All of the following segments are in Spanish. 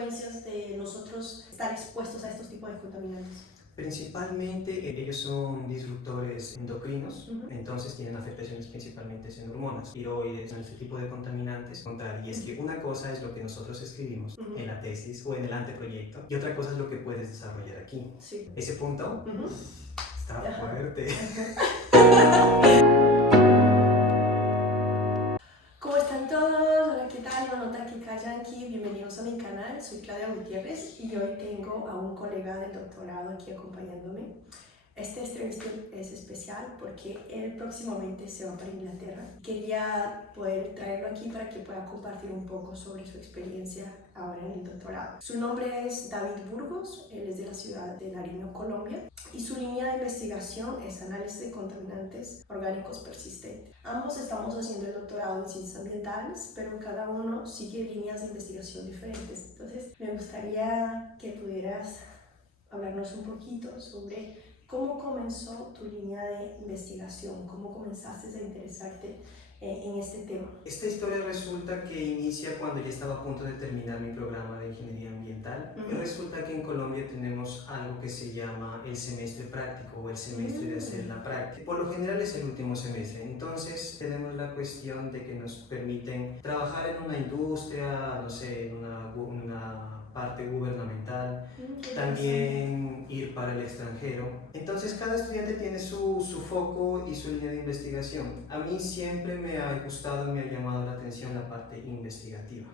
consecuencias de nosotros estar expuestos a estos tipos de contaminantes? Principalmente ellos son disruptores endocrinos, Ujú. entonces tienen afectaciones principalmente en hormonas, tiroides, en este tipo de contaminantes. Y es que una cosa es lo que nosotros escribimos en la tesis o en el anteproyecto y otra cosa es lo que puedes desarrollar aquí. Sí. Ese punto está fuerte. ¿Cómo están todos? Hola, ¿qué tal? Bueno, Yankee, bienvenidos a mi canal. Soy Claudia Gutiérrez y hoy tengo a un colega del doctorado aquí acompañándome. Este entrevista es especial porque él próximamente se va para Inglaterra. Quería poder traerlo aquí para que pueda compartir un poco sobre su experiencia ahora en el doctorado. Su nombre es David Burgos, él es de la ciudad de Nariño, Colombia, y su línea de investigación es análisis de contaminantes orgánicos persistentes. Ambos estamos haciendo el doctorado en ciencias ambientales, pero cada uno sigue líneas de investigación diferentes. Entonces, me gustaría que pudieras hablarnos un poquito sobre cómo comenzó tu línea de investigación, cómo comenzaste a interesarte en este tema. Esta historia resulta que inicia cuando ya estaba a punto de terminar mi programa de ingeniería ambiental. Y resulta que en Colombia tenemos algo que se llama el semestre práctico o el semestre de hacer la práctica. Por lo general es el último semestre, entonces tenemos la cuestión de que nos permiten trabajar en una industria, no sé, en una parte gubernamental, también ir para el extranjero. Entonces cada estudiante tiene su foco y su línea de investigación. A mí siempre me ha gustado, me ha llamado la atención la parte investigativa.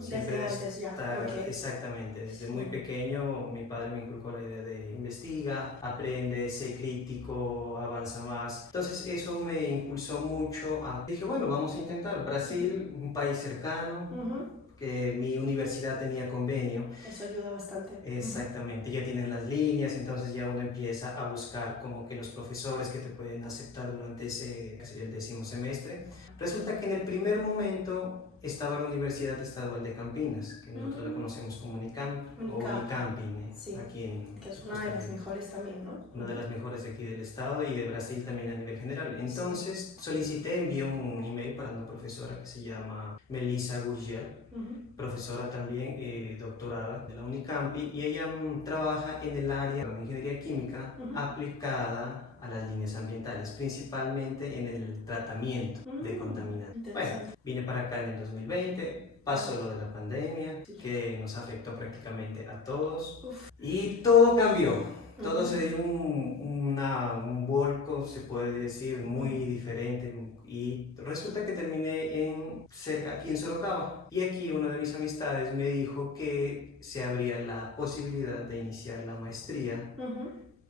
Siempre estar, exactamente, desde muy pequeño mi padre me inculcó la idea de investiga, aprende, sé crítico, avanza más. Entonces eso me impulsó mucho dije, bueno, vamos a intentar. Brasil, un país cercano, que mi universidad tenía convenio. Eso ayuda bastante. Exactamente, ya tienen las líneas, entonces ya uno empieza a buscar como que los profesores que te pueden aceptar durante ese, que sería el 10º semestre. Resulta que en el primer momento estaba la Universidad Estadual de Campinas, que nosotros la conocemos como Unicamp o Unicampi, sí, aquí en, que es una de las mejores también, ¿no? Una de las mejores de aquí del estado y de Brasil también a nivel general. Entonces envié un email para una profesora que se llama Melissa Gurgel, profesora también doctorada de la Unicampi, y ella trabaja en el área de ingeniería química aplicada a las líneas ambientales, principalmente en el tratamiento de contaminantes. Bueno, vine para acá en el 2020, pasó lo de la pandemia, que nos afectó prácticamente a todos, y todo cambió. Todo se dio un vuelco, se puede decir, muy diferente, y resulta que terminé aquí en Sorocaba. Y aquí una de mis amistades me dijo que se abría la posibilidad de iniciar la maestría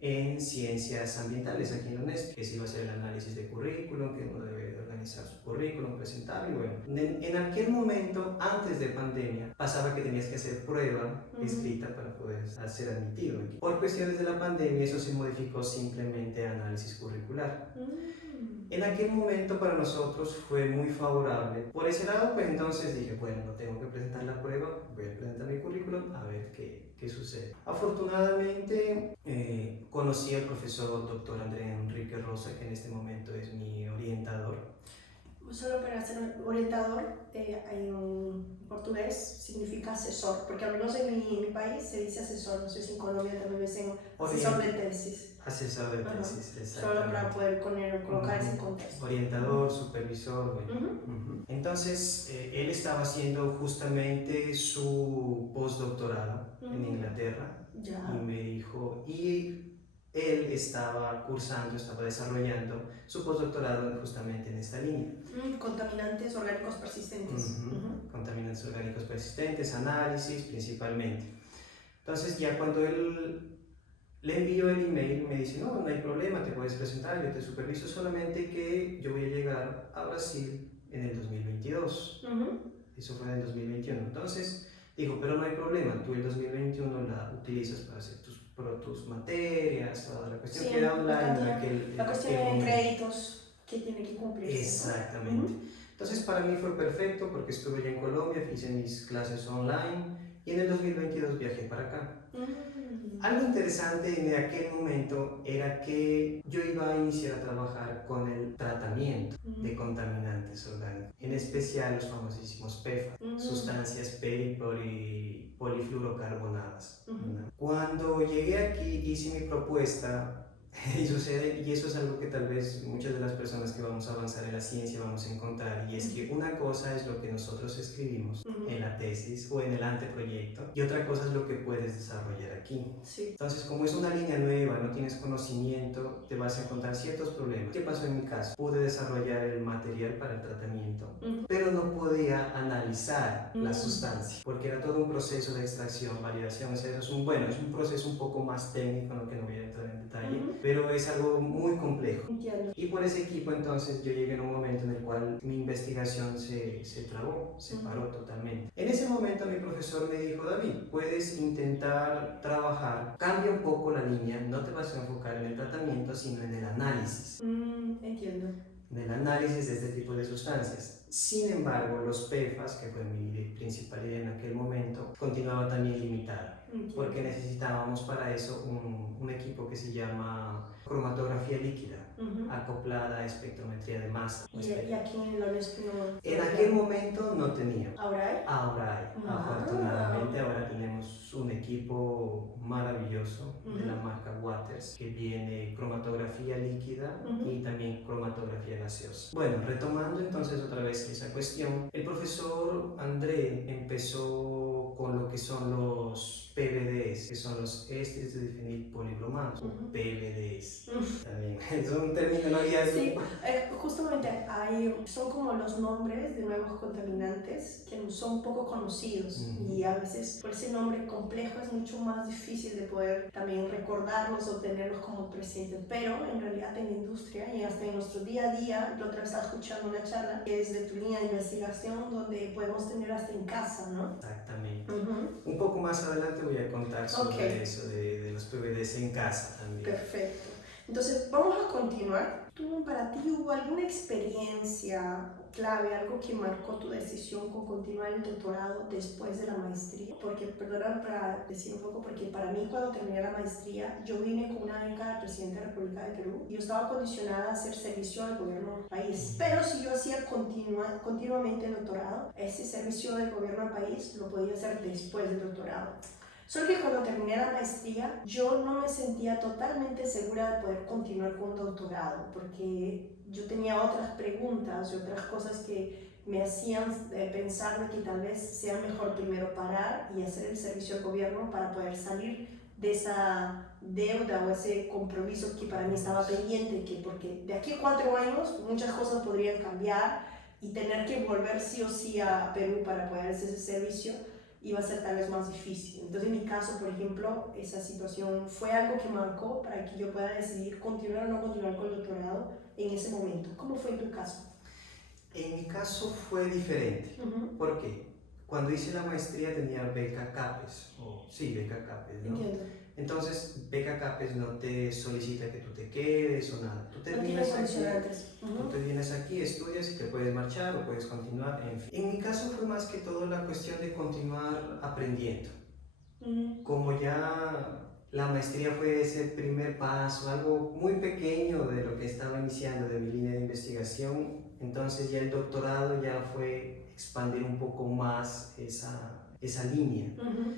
en ciencias ambientales aquí en la UNESP, que se iba a hacer el análisis de currículum, que uno debe organizar su currículum, presentarlo, y bueno. En aquel momento, antes de pandemia, pasaba que tenías que hacer prueba escrita para poder ser admitido aquí. Por cuestiones de la pandemia, eso se modificó simplemente a análisis curricular. En aquel momento para nosotros fue muy favorable. Por ese lado, pues entonces dije, bueno, no tengo que presentar la prueba, voy a presentar mi currículum a ver qué sucede. Afortunadamente conocí al profesor Dr. André Enrique Rosa, que en este momento es mi orientador. Solo para ser orientador, en portugués significa asesor, porque al menos en mi país se dice asesor, no sé si en Colombia también dicen asesor de tesis. Asesor de tesis, exactamente. Solo para poder colocar ese contexto. Orientador, supervisor, bueno. Entonces, él estaba haciendo justamente su postdoctorado en Inglaterra y me dijo, y él estaba desarrollando su postdoctorado justamente en esta línea. Contaminantes orgánicos persistentes. Contaminantes orgánicos persistentes, análisis principalmente. Entonces, ya cuando él le envío el email, me dice, no hay problema, te puedes presentar, yo te superviso, solamente que yo voy a llegar a Brasil en el 2022. Eso fue en el 2021. Entonces, dijo, pero no hay problema, tú el 2021 la utilizas para hacer tus materias, toda la cuestión que era online. La cuestión de créditos que tiene que cumplirse. Exactamente. Entonces, para mí fue perfecto porque estuve ya en Colombia, hice mis clases online y en el 2022 viajé para acá. Algo interesante en aquel momento era que yo iba a iniciar a trabajar con el tratamiento de contaminantes orgánicos, en especial los famosísimos PFAS, sustancias polifluorocarbonadas. Cuando llegué aquí hice mi propuesta y sucede, y eso es algo que tal vez muchas de las personas que vamos a avanzar en la ciencia vamos a encontrar, y es que una cosa es lo que nosotros escribimos en la tesis o en el anteproyecto, y otra cosa es lo que puedes desarrollar aquí. Sí. Entonces, como es una línea nueva, no tienes conocimiento, te vas a encontrar ciertos problemas. ¿Qué pasó en mi caso? Pude desarrollar el material para el tratamiento, pero no podía analizar la sustancia, porque era todo un proceso de extracción, validación, o sea, es un proceso un poco más técnico, no que no voy a entrar en detalle, pero es algo muy complejo. Entiendo. Y por ese equipo entonces yo llegué en un momento en el cual mi investigación se trabó, se paró totalmente. En ese momento mi profesor me dijo: David, puedes intentar trabajar, cambia un poco la línea, no te vas a enfocar en el tratamiento sino en el análisis. Entiendo. En el análisis de este tipo de sustancias. Sin embargo, los PFAS, que fue mi principal idea en aquel momento, continuaba también limitada, porque necesitábamos para eso un equipo que se llama cromatografía líquida, acoplada a espectrometría de masa. ¿Y aquí en la UNESCO no? En aquel momento no tenía. ¿Ahora hay? Ahora hay. Afortunadamente ahora tenemos un equipo maravilloso de la marca Waters, que viene cromatografía líquida y también cromatografía gaseosa. Bueno, retomando entonces otra vez esa cuestión, el profesor André empezó con lo que son los PBDs, que son los ésteres de difenil polibromados, o PBDs. También es un término Sí, justamente son como los nombres de nuevos contaminantes que son poco conocidos, y a veces por ese nombre complejo es mucho más difícil de poder también recordarlos o tenerlos como presentes, pero en realidad en la industria y hasta en nuestro día a día, yo otra vez estaba escuchando una charla que es de tu línea de investigación, donde podemos tener hasta en casa, ¿no? Exactamente. Un poco más adelante voy a contar sobre eso de los PBDs en casa también. Perfecto. Entonces, vamos a continuar. ¿Para ti hubo alguna experiencia clave, algo que marcó tu decisión con continuar el doctorado después de la maestría? Porque, perdona para decir un poco, porque para mí cuando terminé la maestría, yo vine con una beca del presidente de la República de Perú y yo estaba condicionada a hacer servicio al gobierno del país. Pero si yo hacía continuamente el doctorado, ese servicio del gobierno del país lo podía hacer después del doctorado. Solo que cuando terminé la maestría, yo no me sentía totalmente segura de poder continuar con un doctorado, porque yo tenía otras preguntas y otras cosas que me hacían pensar de que tal vez sea mejor primero parar y hacer el servicio al gobierno para poder salir de esa deuda o ese compromiso que para mí estaba pendiente, porque de aquí a 4 años muchas cosas podrían cambiar y tener que volver sí o sí a Perú para poder hacer ese servicio iba a ser tal vez más difícil. Entonces, en mi caso, por ejemplo, esa situación fue algo que marcó para que yo pueda decidir continuar o no continuar con el doctorado en ese momento. ¿Cómo fue en tu caso? En mi caso fue diferente. ¿Por qué? Cuando hice la maestría tenía beca CAPES, beca CAPES, ¿no? Entiendo. Entonces, beca CAPES no te solicita que tú te quedes o nada. Tú terminas tú te vienes aquí, estudias y te puedes marchar o puedes continuar, en fin. En mi caso fue más que todo la cuestión de continuar aprendiendo. Como ya la maestría fue ese primer paso, algo muy pequeño de lo que estaba iniciando de mi línea de investigación, entonces ya el doctorado ya fue expandir un poco más esa línea.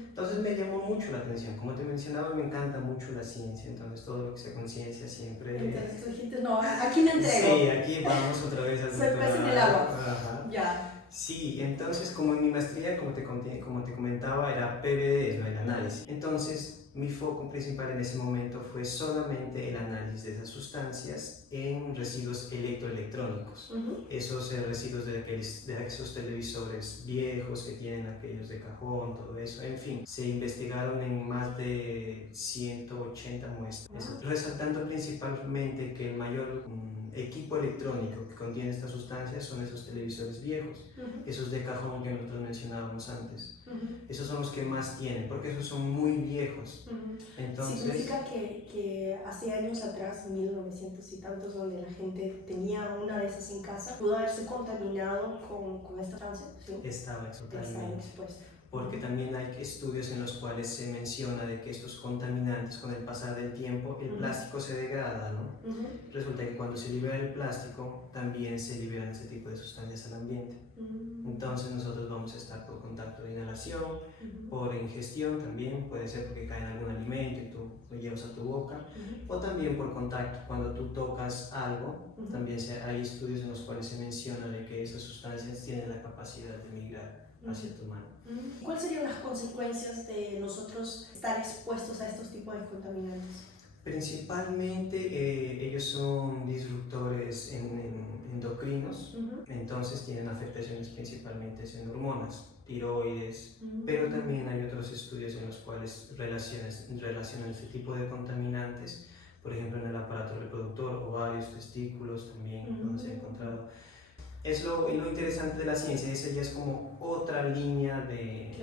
Entonces me llamó mucho la atención. Como te mencionaba, me encanta mucho la ciencia, entonces todo lo que sea con ciencia siempre... Entonces tú dijiste, no, aquí me entrego. Sí, aquí vamos otra vez al doctorado. Soy pez en el agua. Ya. Sí, entonces como en mi maestría, como te comentaba, era PBD, ¿no? El análisis. Entonces mi foco principal en ese momento fue solamente el análisis de esas sustancias en residuos electroelectrónicos. Esos residuos de esos televisores viejos que tienen aquellos de cajón, todo eso, en fin. Se investigaron en más de 180 muestras, resaltando principalmente que el mayor equipo electrónico que contiene estas sustancias son esos televisores viejos, esos de cajón que nosotros mencionábamos antes. Esos son los que más tienen, porque esos son muy viejos. Entonces, significa que hace años atrás, 1900 y tantos, donde la gente tenía una de esas en casa, pudo haberse contaminado con esta sustancia, ¿sí? Estaba expuesto. Porque también hay estudios en los cuales se menciona de que estos contaminantes, con el pasar del tiempo, el plástico se degrada, ¿no? Resulta que cuando se libera el plástico, también se liberan ese tipo de sustancias al ambiente. Entonces nosotros vamos a estar por contacto de inhalación, por ingestión también, puede ser porque cae en algún alimento y tú lo llevas a tu boca, o también por contacto, cuando tú tocas algo, también hay estudios en los cuales se menciona de que esas sustancias tienen la capacidad de migrar hacia tu mano. ¿Cuáles serían las consecuencias de nosotros estar expuestos a estos tipos de contaminantes? Principalmente ellos son disruptores endocrinos, entonces tienen afectaciones principalmente en hormonas, tiroides, pero también hay otros estudios en los cuales relacionan este tipo de contaminantes, por ejemplo en el aparato reproductor, ovarios, testículos también, donde se ha encontrado. Es lo interesante de la ciencia, esa ya es como otra línea de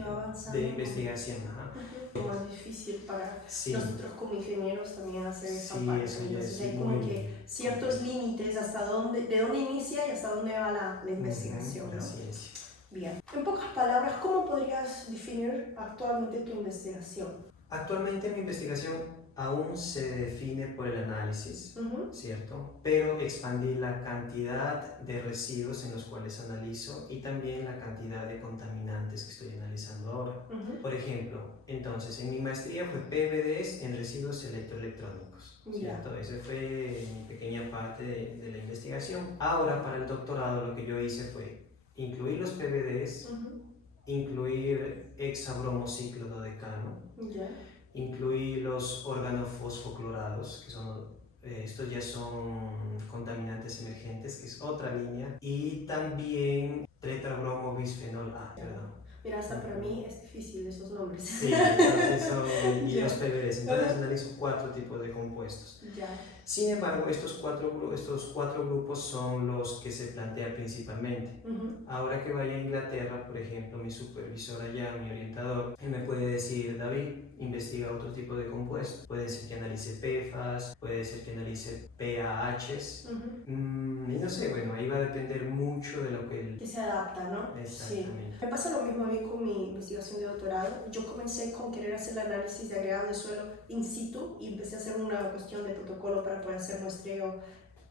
investigación. Más difícil para nosotros como ingenieros también hacer esa parte. Eso Entonces hay como que ciertos límites hasta de dónde inicia y hasta dónde va la investigación. La ciencia. Bien. En pocas palabras, ¿cómo podrías definir actualmente tu investigación? Actualmente mi investigación aún se define por el análisis, ¿cierto? Pero expandí la cantidad de residuos en los cuales analizo y también la cantidad de contaminantes que estoy analizando ahora. Por ejemplo, entonces en mi maestría fue PVDs en residuos electroelectrónicos, ¿cierto? Esa fue mi pequeña parte de la investigación. Ahora para el doctorado lo que yo hice fue incluir los PVDs, incluir hexabromociclododecano, incluir los organofosfoclorados, que son, estos ya son contaminantes emergentes, que es otra línea, y también tetrabromobisphenol A, perdón. Mira, hasta para mí es difícil esos nombres. Sí, entonces son y los PBDs. Entonces analizo 4 tipos de compuestos. Sin embargo, estos cuatro grupos son los que se plantean principalmente. Ahora que vaya a Inglaterra, por ejemplo, mi supervisor allá, mi orientador, él me puede decir: David, investiga otro tipo de compuestos. Puede ser que analice PFAS, puede ser que analice PAHs. Y no sé, bueno, ahí va a depender mucho de lo que él... Que se adapta, ¿no? Exactamente. Sí. Me pasa lo mismo a mí con mi investigación de doctorado. Yo comencé con querer hacer el análisis de agregado de suelo in situ y empecé a hacer una cuestión de protocolo para poder hacer muestreo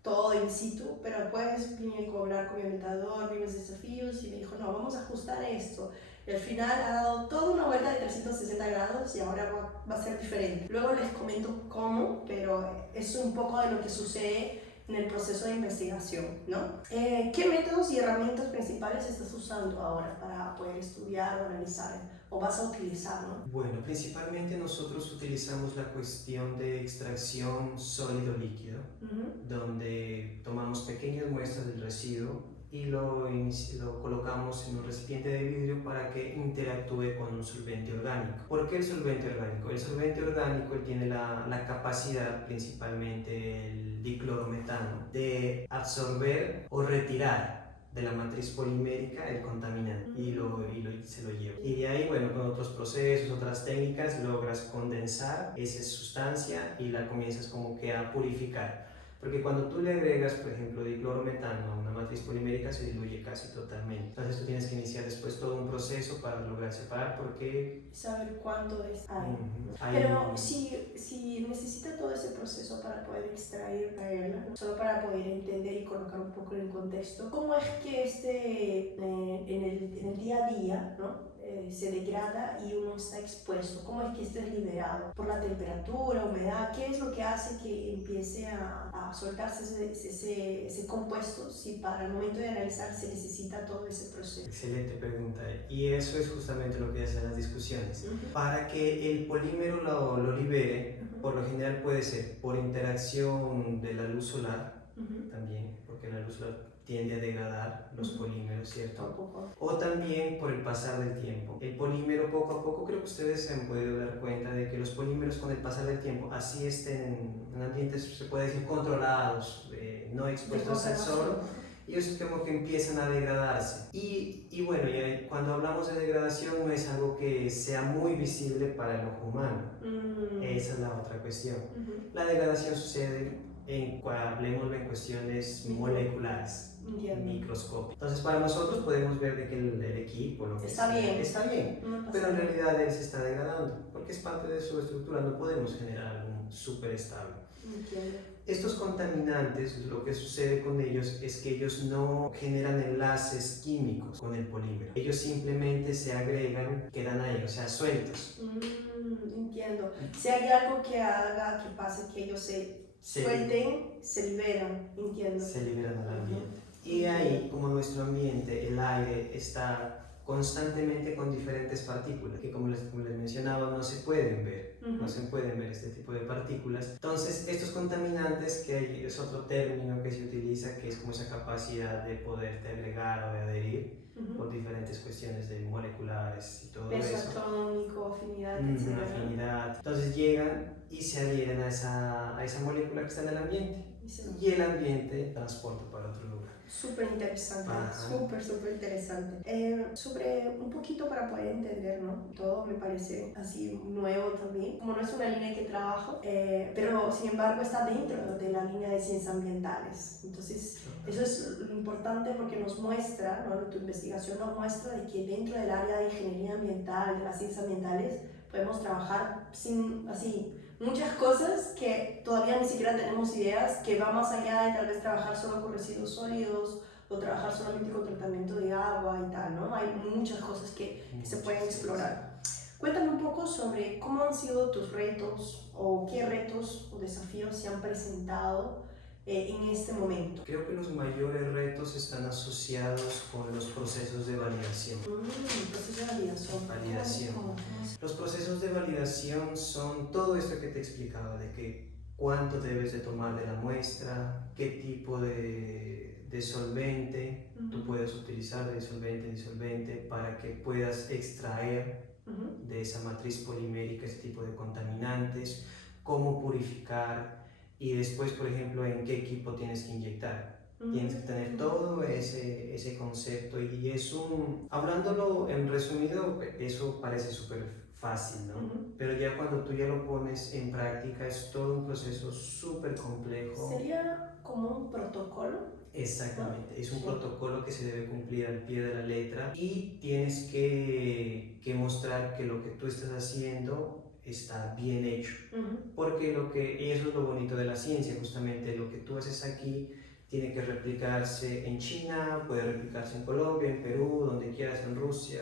todo in situ, pero después vine a hablar con mi orientador, vi mis desafíos y me dijo: no, vamos a ajustar esto. Y al final ha dado toda una vuelta de 360 grados y ahora va a ser diferente. Luego les comento cómo, pero es un poco de lo que sucede en el proceso de investigación, ¿no? ¿Qué métodos y herramientas principales estás usando ahora para poder estudiar o analizar o vas a utilizar, ¿no? Bueno, principalmente nosotros utilizamos la cuestión de extracción sólido-líquido, donde tomamos pequeñas muestras del residuo y lo colocamos en un recipiente de vidrio para que interactúe con un solvente orgánico. ¿Por qué el solvente orgánico? El solvente orgánico tiene la capacidad, principalmente el diclorometano, de absorber o retirar de la matriz polimérica el contaminante y se lo lleva. Y de ahí, bueno, con otros procesos, otras técnicas, logras condensar esa sustancia y la comienzas como que a purificar. Porque cuando tú le agregas, por ejemplo, diclorometano a una matriz polimérica, se diluye casi totalmente. Entonces tú tienes que iniciar después todo un proceso para lograr separar, porque... saber cuánto es ahí. Pero si necesita todo ese proceso para poder extraerla, ¿no? Solo para poder entender y colocar un poco en el contexto, ¿cómo es que en el día a día, ¿no? Se degrada y uno está expuesto? ¿Cómo es que esto es liberado? ¿Por la temperatura, humedad? ¿Qué es lo que hace que empiece a soltarse ese compuesto si para el momento de analizar se necesita todo ese proceso? Excelente pregunta. Y eso es justamente lo que hacen las discusiones. Para que el polímero lo libere, por lo general puede ser por interacción de la luz solar, también, porque la luz solar tiende a degradar los polímeros, ¿cierto? O también por el pasar del tiempo. El polímero poco a poco, creo que ustedes se han podido dar cuenta de que los polímeros con el pasar del tiempo, así estén en ambientes, se puede decir, controlados, no expuestos al sol, ellos como que empiezan a degradarse. Y bueno, ya cuando hablamos de degradación no es algo que sea muy visible para el ojo humano. Esa es la otra cuestión. La degradación sucede hablemos en cuestiones moleculares, microscópicas. Entonces para nosotros podemos ver de que el equipo, lo que está bien, pero en realidad él se está degradando, porque es parte de su estructura, no podemos generar algo súper estable. Entiendo. Estos contaminantes, lo que sucede con ellos es que ellos no generan enlaces químicos con el polímero. Ellos simplemente se agregan, quedan ahí, o sea, sueltos. Entiendo. Si hay algo que haga, que pase, que ellos se suelten, se liberan, entiendo. Se liberan al ambiente. Y ahí, como nuestro ambiente, el aire está constantemente con diferentes partículas, que como les mencionaba, no se pueden ver, no se pueden ver este tipo de partículas. Entonces, estos contaminantes, que es otro término que se utiliza, que es como esa capacidad de poderte agregar o de adherir por diferentes cuestiones de moleculares y todo peso eso. Peso atómico, afinidad, etc. Afinidad. Entonces llegan y se adhieren a esa molécula que está en el ambiente. Y el ambiente transporta para otro lugar. Súper interesante, súper interesante. Sobre un poquito para poder entender, ¿no? Todo me parece así nuevo también. Como no es una línea que trabajo, pero sin embargo está dentro de la línea de ciencias ambientales. Entonces, eso es lo importante porque nos muestra, ¿no? Tu investigación nos muestra de que dentro del área de ingeniería ambiental, de las ciencias ambientales, podemos trabajar sin, así, muchas cosas que todavía ni siquiera tenemos ideas, que va más allá de tal vez trabajar solo con residuos sólidos o trabajar solamente con tratamiento de agua y tal, ¿no? Hay muchas cosas que se pueden explorar. Cuéntame un poco sobre cómo han sido tus retos o qué retos o desafíos se han presentado en este momento. Creo que los mayores retos están asociados con los procesos de validación. Procesos de validación. ¿Cómo? Los procesos de validación son todo esto que te explicaba, de que cuánto debes de tomar de la muestra, qué tipo de solvente tú puedes utilizar, de disolvente, para que puedas extraer de esa matriz polimérica ese tipo de contaminantes, cómo purificar. Y después, por ejemplo, en qué equipo tienes que inyectar. Tienes que tener todo ese concepto y es hablándolo en resumido, eso parece súper fácil, ¿no? Pero ya cuando tú ya lo pones en práctica es todo un proceso súper complejo. ¿Sería como un protocolo? Exactamente, es un protocolo que se debe cumplir al pie de la letra y tienes que mostrar que lo que tú estás haciendo está bien hecho, porque eso es lo bonito de la ciencia, justamente lo que tú haces aquí tiene que replicarse en China, puede replicarse en Colombia, en Perú, donde quieras, en Rusia,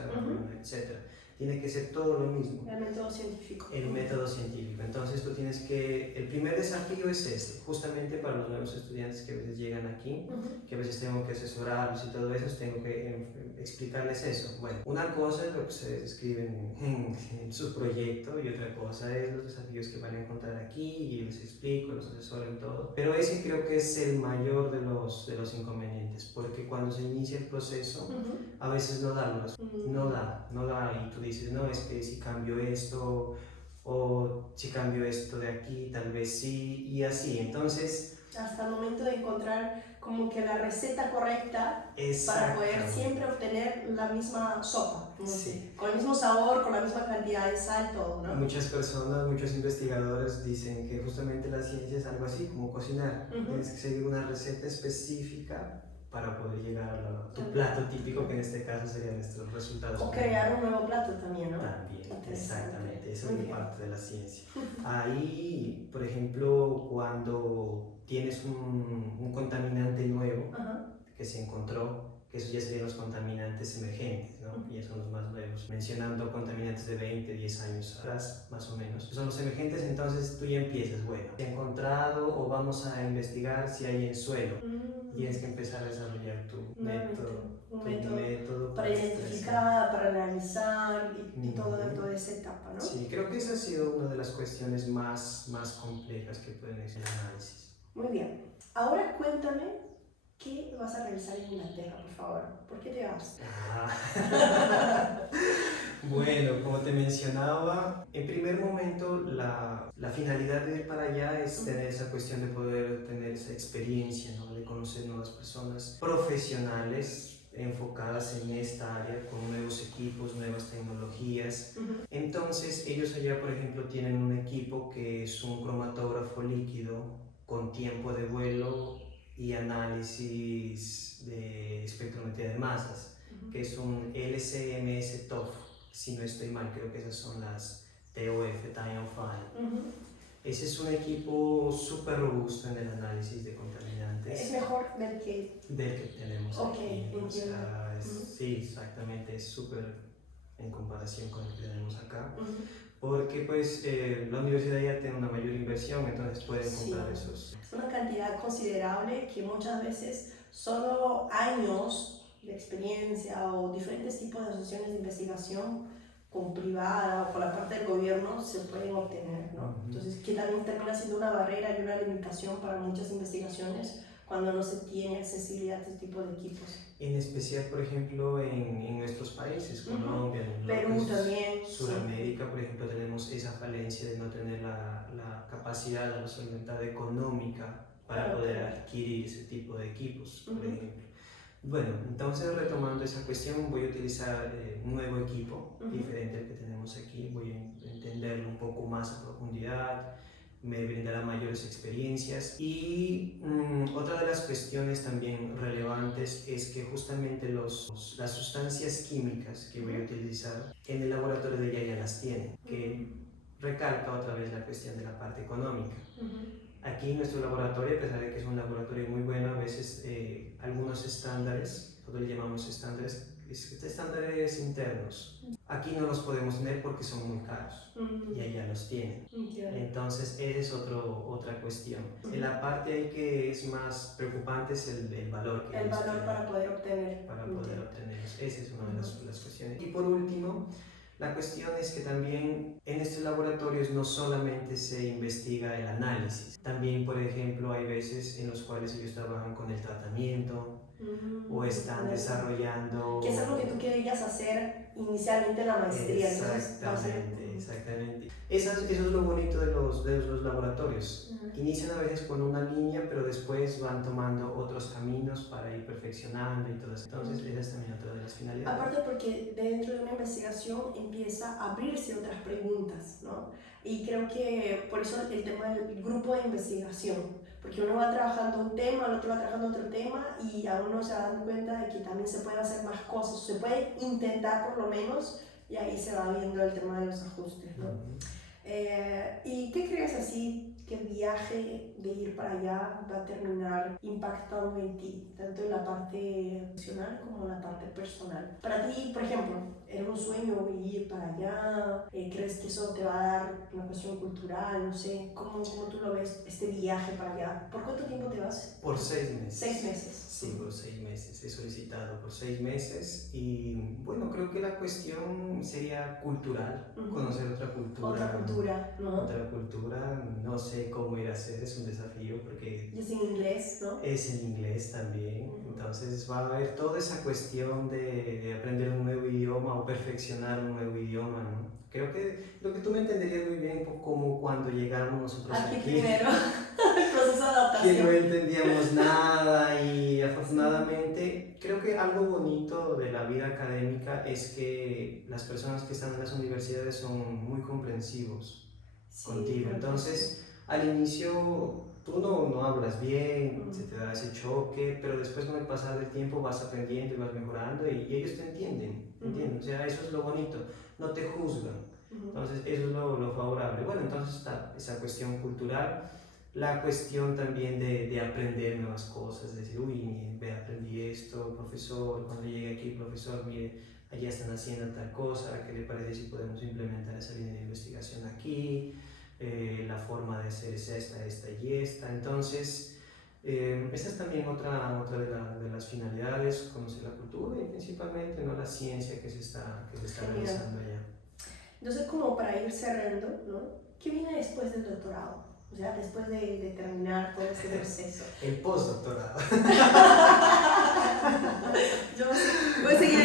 etc. Tiene que ser todo lo mismo. El método científico. El método científico. Entonces tú tienes que, el primer desafío es ese, justamente para los nuevos estudiantes que a veces llegan aquí, que a veces tengo que asesorarlos y todo eso, tengo que explicarles eso. Bueno, una cosa es lo que se describe en su proyecto y otra cosa es los desafíos que van a encontrar aquí y les explico, los asesoro en todo. Pero ese creo que es el mayor de los inconvenientes, porque cuando se inicia el proceso, a veces no da y tú dices, no, es que si cambio esto o si cambio esto de aquí, tal vez sí, y así. Entonces, hasta el momento de encontrar como que la receta correcta para poder siempre obtener la misma sopa, con el mismo sabor, con la misma cantidad de sal, todo, ¿no? Muchas personas, muchos investigadores dicen que justamente la ciencia es algo así, como cocinar. Tienes que seguir una receta específica para poder llegar a tu plato típico, que en este caso serían nuestros resultados. O crear un nuevo plato también, ¿no? También, exactamente, eso es parte de la ciencia. Ahí, por ejemplo, cuando tienes un contaminante nuevo que se encontró, que eso ya serían los contaminantes emergentes, ¿no? Y ya son los más nuevos. Mencionando contaminantes de 20, 10 años atrás, más o menos. Son los emergentes, entonces tú ya empiezas, bueno, se ha encontrado o vamos a investigar si hay en suelo. Tienes que empezar a desarrollar tu método para identificar, para analizar y toda esa etapa, ¿no? Sí, creo que esa ha sido una de las cuestiones más complejas que pueden ser el análisis. Muy bien. Ahora cuéntame, ¿qué vas a realizar en Inglaterra, por favor? ¿Por qué te vas? Bueno, como te mencionaba, en primer momento la finalidad de ir para allá es tener esa cuestión de poder tener esa experiencia, ¿no? De conocer nuevas personas profesionales enfocadas en esta área con nuevos equipos, nuevas tecnologías. Entonces ellos allá, por ejemplo, tienen un equipo que es un cromatógrafo líquido con tiempo de vuelo y análisis de espectrometría de masas, que es un LC-MS-TOF. Si no estoy mal, creo que esas son las TOF, Time of Flight. Ese es un equipo súper robusto en el análisis de contaminantes. Es mejor del que tenemos aquí. Entiendo. O sea, sí, exactamente, es súper en comparación con el que tenemos acá. Porque pues la universidad ya tiene una mayor inversión, entonces pueden comprar esos. Es una cantidad considerable que muchas veces solo años de experiencia o diferentes tipos de asociaciones de investigación con privada o con la parte del gobierno se pueden obtener, ¿no? Entonces, que también termina siendo una barrera y una limitación para muchas investigaciones cuando no se tiene accesibilidad a este tipo de equipos. En especial, por ejemplo, en nuestros países, Colombia, Perú también. Sudamérica, por ejemplo, tenemos esa falencia de no tener la capacidad, la solvencia económica para poder adquirir ese tipo de equipos, por ejemplo. Bueno, entonces retomando esa cuestión, voy a utilizar un nuevo equipo, diferente al que tenemos aquí, voy a entenderlo un poco más a profundidad, me brindará mayores experiencias y otra de las cuestiones también relevantes es que justamente las sustancias químicas que voy a utilizar en el laboratorio de ella ya las tienen, que recalca otra vez la cuestión de la parte económica. Aquí en nuestro laboratorio, a pesar de que es un laboratorio muy bueno, a veces algunos estándares, nosotros le llamamos estándares internos, aquí no los podemos tener porque son muy caros y allá los tienen. Entonces, esa es otra cuestión. En la parte ahí que es más preocupante es el valor que el valor para poder obtener. Para poder obtenerlos. Esa es una de las cuestiones. Y por último, la cuestión es que también en estos laboratorios no solamente se investiga el análisis, también, por ejemplo, hay veces en los cuales ellos trabajan con el tratamiento o están desarrollando... Que es algo que tú querías hacer inicialmente en la maestría. Exactamente. Eso es lo bonito de los laboratorios. Inician a veces con una línea, pero después van tomando otros caminos para ir perfeccionando y todo eso. Entonces, esa es también otra de las finalidades. Aparte porque dentro de una investigación empieza a abrirse otras preguntas, ¿no? Y creo que por eso el tema del grupo de investigación, porque uno va trabajando un tema, el otro va trabajando otro tema y a uno se va dando cuenta de que también se puede hacer más cosas, se puede intentar por lo menos y ahí se va viendo el tema de los ajustes, ¿no? ¿Y qué crees así que el viaje de ir para allá va a terminar impactando en ti, tanto en la parte profesional como en la parte personal? Para ti, por ejemplo, ¿era un sueño ir para allá? ¿Crees que eso te va a dar una cuestión cultural? No sé, ¿cómo tú lo ves, este viaje para allá? ¿Por cuánto tiempo te vas? Por 6 meses. 6 meses. Sí, por 6 meses. He solicitado por 6 meses y bueno, creo que la cuestión sería cultural, conocer otra cultura. Otra cultura, ¿no? Otra cultura, no sé cómo ir a hacer, es un desafío porque... Es en inglés, ¿no? Es en inglés también, entonces va a haber toda esa cuestión de aprender un nuevo idioma o perfeccionar un nuevo idioma, ¿no? Creo que lo que tú me entenderías muy bien como cuando llegamos nosotros aquí primero, el proceso de adaptación. Que no entendíamos nada y afortunadamente creo que algo bonito de la vida académica es que las personas que están en las universidades son muy comprensivos contigo. Entonces, al inicio tú no hablas bien, se te da ese choque, pero después con el pasar del tiempo vas aprendiendo y vas mejorando y ellos te entienden, ¿entiendes? O sea, eso es lo bonito, no te juzgan. Entonces, eso es lo favorable. Bueno, entonces está esa cuestión cultural, la cuestión también de aprender nuevas cosas, decir, uy, ve, aprendí esto, profesor, cuando llegue aquí, profesor, mire, allá están haciendo tal cosa, ¿qué le parece si podemos implementar esa línea de investigación aquí? La forma de hacer es esta y esta. Entonces, esa es también otra de las finalidades, conocer la cultura y principalmente ¿no? la ciencia que se está realizando allá. Entonces, como para ir cerrando, ¿no? ¿Qué viene después del doctorado? O sea, después de terminar todo este proceso. El postdoctorado. Yo voy a seguir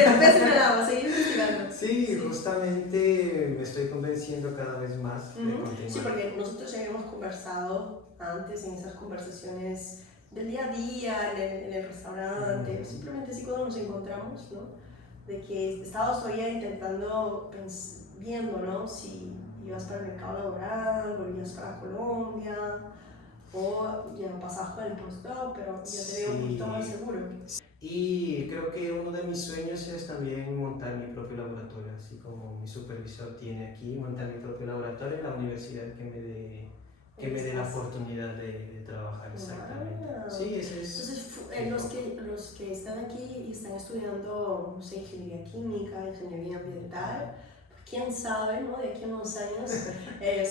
investigando. Sí, justamente me estoy convenciendo cada vez más de continuar. Sí, porque nosotros ya habíamos conversado antes en esas conversaciones del día a día, en el restaurante, simplemente así cuando nos encontramos, ¿no? De que estabas todavía intentando, viendo, ¿no? Si ibas para el mercado laboral, volvías para Colombia, o ya pasabas con el postdoc, pero ya te veo un poquito más seguro. Y creo que uno de mis sueños es también montar mi propio laboratorio, así como mi supervisor tiene aquí, montar mi propio laboratorio en la universidad que que me dé la oportunidad de trabajar exactamente. Sí, eso es. Entonces, los que están aquí y están estudiando, no sé, ingeniería química, ingeniería ambiental, quién sabe, ¿no? De aquí a unos años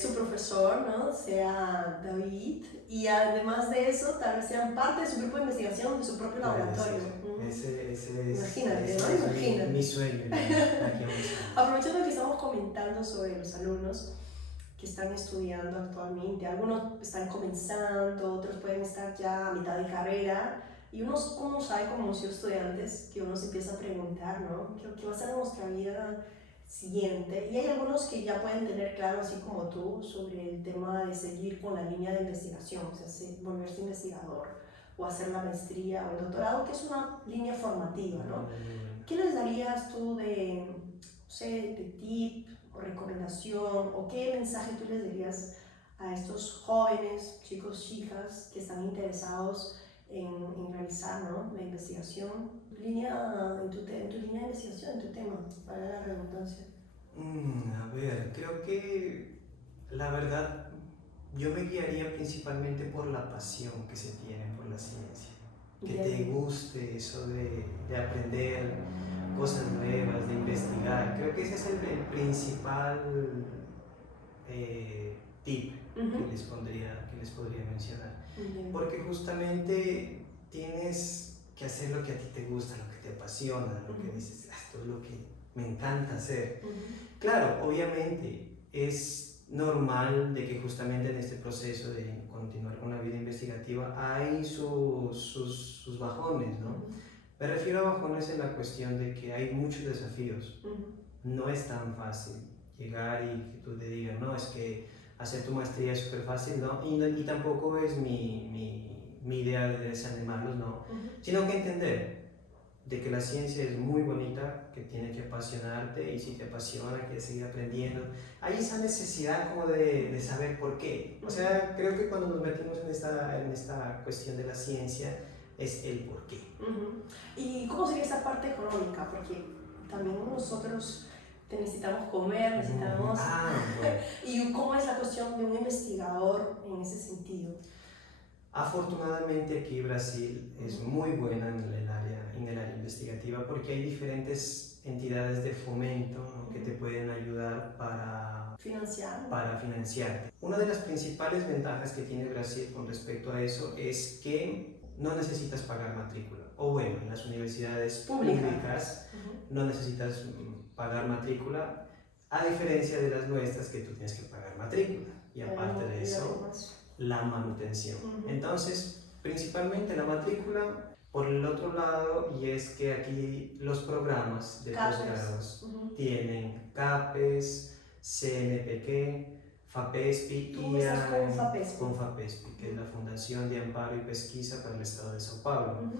su profesor, ¿no? Sea David, y además de eso, tal vez sean parte de su grupo de investigación, de su propio laboratorio. Ese es, Imagínate, ¿no? es Imagínate. mi sueño. Aprovechando que estamos comentando sobre los alumnos que están estudiando actualmente, algunos están comenzando, otros pueden estar ya a mitad de carrera, y uno sabe como muchos estudiantes que uno se empieza a preguntar, ¿no? ¿Qué va a ser nuestra vida siguiente? Y hay algunos que ya pueden tener claro, así como tú, sobre el tema de seguir con la línea de investigación, o sea, volverse investigador o hacer la maestría o el doctorado, que es una línea formativa, ¿no? ¿Qué les darías tú de, no sé, de tip o recomendación, o qué mensaje tú les darías a estos jóvenes, chicos, chicas, que están interesados en realizar, ¿no?, la investigación en tu línea de investigación, en tu tema, para la redundancia? A ver, creo que la verdad yo me guiaría principalmente por la pasión que se tiene por la ciencia. Que te guste eso de aprender cosas nuevas, de investigar. Creo que ese es el principal tip que les podría mencionar. Porque justamente tienes que hacer lo que a ti te gusta, lo que te apasiona, lo que dices, esto es lo que me encanta hacer. Claro, obviamente es normal de que justamente en este proceso de continuar con la vida investigativa hay sus bajones, ¿no? Me refiero a bajones en la cuestión de que hay muchos desafíos. No es tan fácil llegar y que tú te digas, no, es que hacer tu maestría es súper fácil, ¿no? Y tampoco es mi idea de desanimarlos, ¿no? Sino que entender de que la ciencia es muy bonita, que tiene que apasionarte, y si te apasiona, quieres seguir aprendiendo. Hay esa necesidad como de saber por qué. O sea, creo que cuando nos metimos en esta cuestión de la ciencia, es el por qué. ¿Y cómo sería esa parte económica? Porque también nosotros necesitamos comer, necesitamos... Bueno. ¿Y cómo es la cuestión de un investigador en ese sentido? Afortunadamente aquí Brasil es muy buena en el área investigativa, porque hay diferentes entidades de fomento, ¿no?, que te pueden ayudar para financiarte. Una de las principales ventajas que tiene Brasil con respecto a eso es que no necesitas pagar matrícula. O bueno, en las universidades públicas no necesitas pagar matrícula, a diferencia de las nuestras, que tú tienes que pagar matrícula. Y aparte de eso, la manutención. Entonces, principalmente la matrícula. Por el otro lado, y es que aquí los programas de posgrados tienen CAPES, CNPq, FAPESPI y con FAPESPI, que es la Fundación de Amparo y Pesquisa para el Estado de Sao Paulo.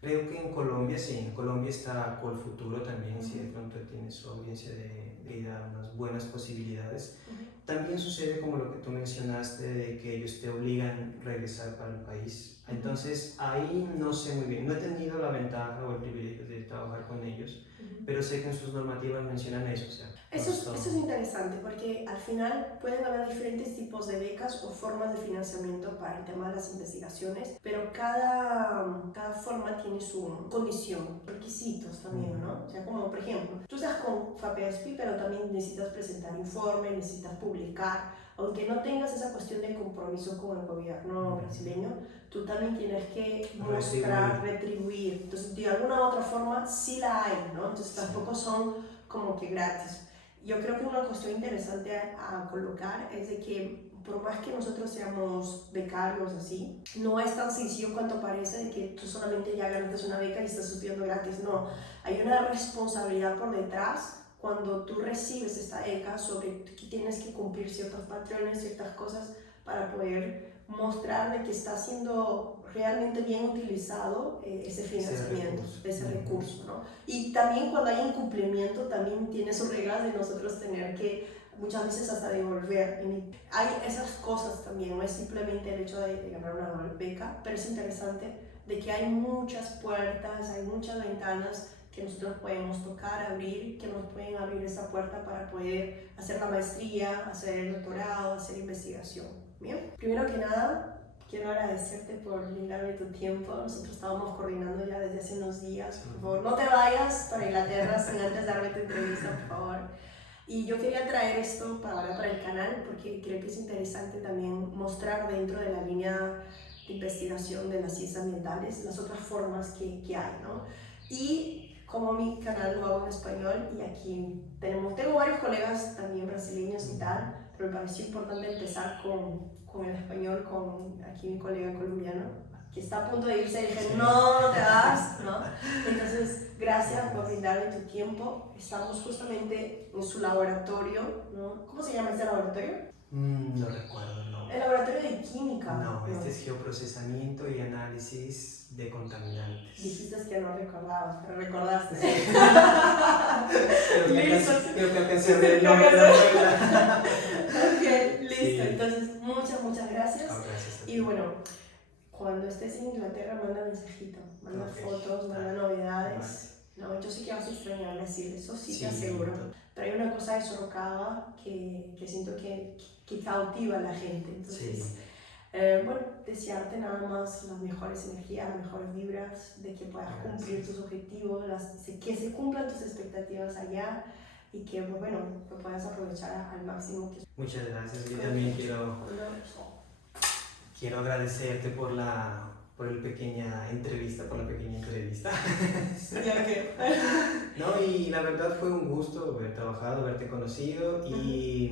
Creo que en Colombia sí, en Colombia está Colfuturo también, si de pronto tiene su audiencia de dar unas buenas posibilidades. También sucede como lo que tú mencionaste, de que ellos te obligan a regresar para el país. Entonces ahí no sé muy bien, no he tenido la ventaja o el privilegio de trabajar con ellos, pero sé que en sus normativas mencionan eso. O sea, eso es interesante, porque al final pueden haber diferentes tipos de becas o formas de financiamiento para el tema de las investigaciones, pero cada forma tiene su condición, requisitos también, ¿no? O sea, como por ejemplo, tú estás con FAPESPI, pero también necesitas presentar informes, necesitas publicar, aunque no tengas esa cuestión de compromiso con el gobierno brasileño, tú también tienes que mostrar, retribuir. Entonces, de alguna otra forma sí la hay, ¿no? Entonces tampoco son como que gratis. Yo creo que una cuestión interesante a colocar es de que por más que nosotros seamos becarios así, no es tan sencillo cuanto parece de que tú solamente ya ganaste una beca y estás estudiando gratis. No, hay una responsabilidad por detrás cuando tú recibes esta beca, sobre que tienes que cumplir ciertos patrones, ciertas cosas para poder mostrar de que está siendo realmente bien utilizado ese financiamiento, ese recurso, ¿no? Y también cuando hay incumplimiento también tiene sus reglas de nosotros tener que muchas veces hasta devolver. Hay esas cosas también, no es simplemente el hecho de ganar una beca, pero es interesante de que hay muchas puertas, hay muchas ventanas que nosotros podemos tocar, abrir, que nos pueden abrir esa puerta para poder hacer la maestría, hacer el doctorado, hacer investigación. Bien, primero que nada, quiero agradecerte por brindarme tu tiempo. Nosotros estábamos coordinando ya desde hace unos días. Por favor, no te vayas para Inglaterra sin antes darme tu entrevista, por favor. Y yo quería traer esto para el canal porque creo que es interesante también mostrar dentro de la línea de investigación de las ciencias ambientales las otras formas que hay, ¿no? Y como mi canal lo hago en español y aquí tengo varios colegas también brasileños y tal, pero me pareció importante empezar con el español, con aquí mi colega colombiano que está a punto de irse y dije, no, no te vas, ¿no? Entonces, gracias por brindarme tu tiempo. Estamos justamente en su laboratorio, ¿no? ¿Cómo se llama este laboratorio? No recuerdo, no. El laboratorio de química. No, este es geoprocesamiento y análisis de contaminantes. Dijiste que no recordabas, pero recordaste. Creo que alcancé a ver el nombre de la regla. Ok, listo. Sí. Entonces, muchas gracias. Gracias a ti. Y bueno, cuando estés en Inglaterra, manda mensajito, manda fotos, manda novedades. No, yo sé que vas a extrañar Brasil, eso sí te aseguro. Pero hay una cosa de Sorocaba que siento que cautiva a la gente. Entonces, bueno, desearte nada más las mejores energías, las mejores vibras, de que puedas cumplir tus objetivos, que se cumplan tus expectativas allá y que, bueno, lo puedas aprovechar al máximo. Muchas gracias. Yo también quiero agradecerte por la pequeña entrevista. No, y la verdad fue un gusto haber trabajado, haberte conocido y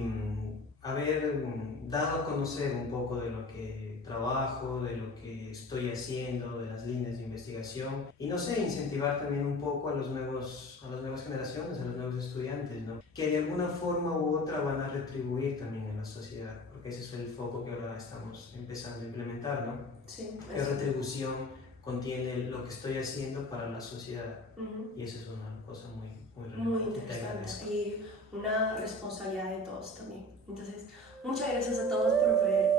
haber dado a conocer un poco de lo que trabajo, de lo que estoy haciendo, de las líneas de investigación y no sé, incentivar también un poco a las nuevas generaciones, a los nuevos estudiantes, ¿no? Que de alguna forma u otra van a retribuir también en la sociedad, porque ese es el foco que ahora estamos empezando a implementar, ¿no? Sí. ¿Qué retribución contiene lo que estoy haciendo para la sociedad? Y eso es una cosa muy interesante y una responsabilidad de todos también. Entonces, muchas gracias a todos por ver